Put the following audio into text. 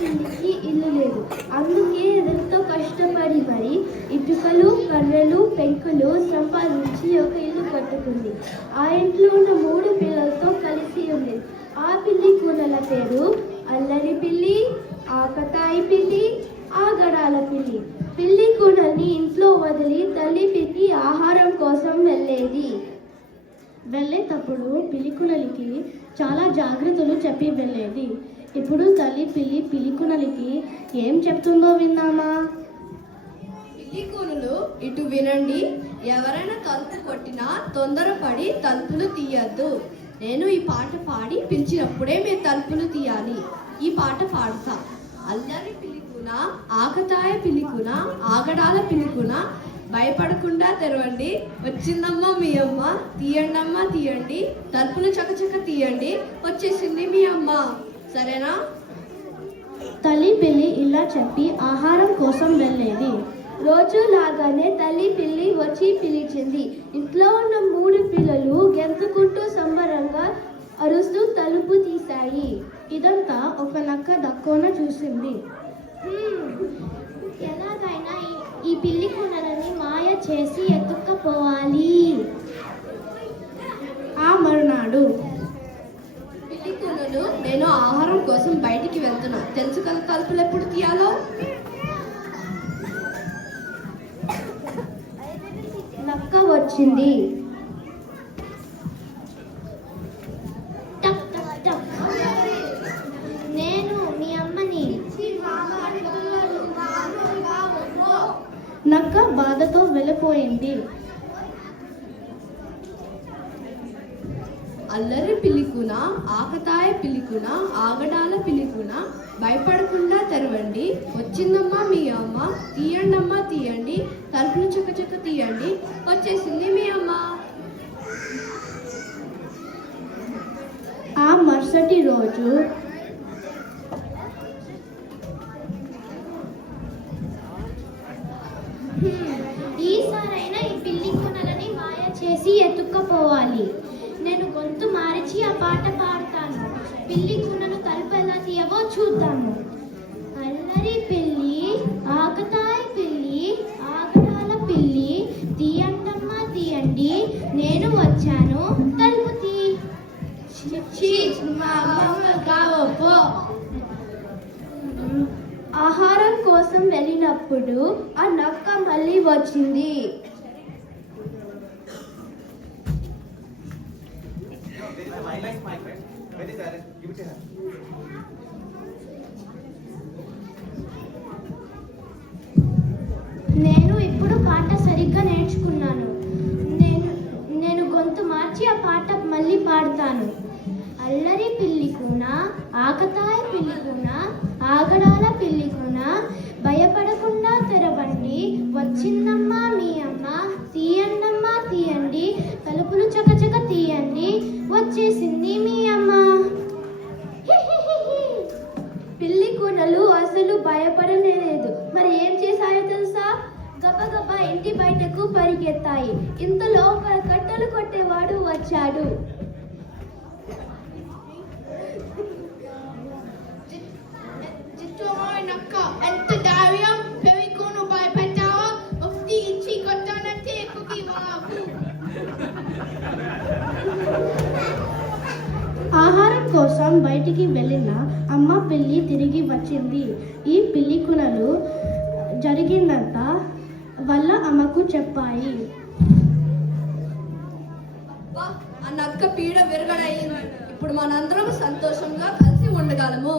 పిల్లికి ఇల్లు లేదు. అందుకే ఎంతో కష్టపడి మరి ఇటుకలు, కర్రలు, పెంకులు సంపాదించి ఒక ఇల్లు కట్టుకుంది. ఆ ఇంట్లో ఉన్న 3 పిల్లలతో కలిసి ఉంది. ఆ పిల్లి కూనల పేరు అల్లరి పిల్లి, ఆకతాయి పిల్లి, ఆగడాల పిల్లి. పిల్లి కూనల్ని ఇంట్లో వదిలి తల్లి పిల్లి ఆహారం కోసం వెళ్ళేటప్పుడు పిల్లికునలికి చాలా జాగ్రత్తలు చెప్పి వెళ్ళేది. ఇప్పుడు తల్లి పిల్లి పిల్లికునలికి ఏం చెప్తుందో విన్నామా? పిల్లికూనులు, ఇటు వినండి. ఎవరైనా తలుపు కొట్టినా తొందరపడి తలుపులు తీయద్దు. నేను ఈ పాట పాడి పిలిచినప్పుడే మీరు తలుపులు తీయాలి. ఈ పాట పాడతా. అల్లరి పిల్లికూన, ఆకతాయ పిల్లికూన, ఆగడాల పిల్లికూన, భయపడకుండా తెరవండి. వచ్చిందమ్మా మీ అమ్మ, తీయండమ్మా తీయండి, తలుపులు చకచక తీయండి, వచ్చేసింది మీ అమ్మ. సరేనా? తల్లి పిల్లి ఇలా చెప్పి ఆహారం కోసం వెళ్ళేది. రోజు లాగానే తల్లి పిల్లి వచ్చి పిలిచింది. ఇంట్లో ఉన్న 3 పిల్లలు గెంతుకుంటూ సంబరంగా అరుస్తూ తలుపు తీశాయి. ఇదంతా ఒక నక్క దక్కోన చూసింది. ఎలాగైనా ఈ పిల్లి కూనలని మాయ చేసి ఎత్తుక్కపోవాలి. ఆ మరునాడు పిల్లి కూనలు, నేను ఆహారం కోసం బయటికి వెళ్తున్నా. తెలుసు కదా తలుపులు ఎప్పుడు తీయాలో? నక్క వచ్చింది. నేను మీ అమ్మని. నక్క బాధతో వెళ్ళిపోయింది. అల్లరి పిల్లికూన, ఆకతాయ పిల్లికూన, ఆగడాల పిల్లికూన, భయపడకుండా తెరవండి. వచ్చిందమ్మా మీ అమ్మ, తీయండమ్మా తీయండి, తలుపులు చకచక తీయండి, వచ్చేసింది మీ అమ్మ. ఆ మరుసటి రోజు ఈసారైనా ఈ పిల్లి కూనలని మాయ చేసి ఎత్తుక్కపోవాలి. నేను గొంతు మార్చి ఆ పాట పాడతాను. పిల్లి కూనలు తలుపు ఎలా తీయవో చూద్దాము. అల్లరి పిల్లి, ఆకతాయి పిల్లి, ఆగడాల పిల్లి, తీయండమ్మా తీయండి, నేను వచ్చాను, తలుపు తీ. ఆహారం కోసం వెళ్ళినప్పుడు ఆ నక్క మళ్ళీ వచ్చింది. నేను ఇప్పుడు పాట సరిగ్గా నేర్చుకున్నాను. నేను గొంతు మార్చి ఆ పాట మళ్ళీ పాడతాను. అల్లరి పిల్లికూన, ఆకతాయి పిల్లికూన, ఆగడాల పిల్లికూన, భయపడకుండా తెరవండి. వచ్చిందమ్మా మీ అమ్మ, తీయండమ్మా తీయండి, తలుపులు చకచక తీయండి, వచ్చేసింది మీ అమ్మ. పిల్లి కూనలు అసలు భయపడలేదు. మరి ఏం చేశాయో తెలుసా? గబగబా ఇంటి బయటకు పరిగెత్తాయి. ఇంతలో కట్టెలు కొట్టేవాడు వచ్చాడు. నక్క, ఎంత ధైర్యం! పిల్లికూను భయపెట్టావా? ఒకటి ఇచ్చి కొట్టానంటే ఆహారం కోసం బయటికి వెళ్ళిన అమ్మ పిల్లి తిరిగి వచ్చింది. ఈ పిల్లి కూనలు జరిగిందంతా వాళ్ళ అమ్మకు చెప్పాయి. ఆ నక్క పీడ విరగడయింది. ఇప్పుడు మనందరం సంతోషంగా కలిసి ఉండగలము.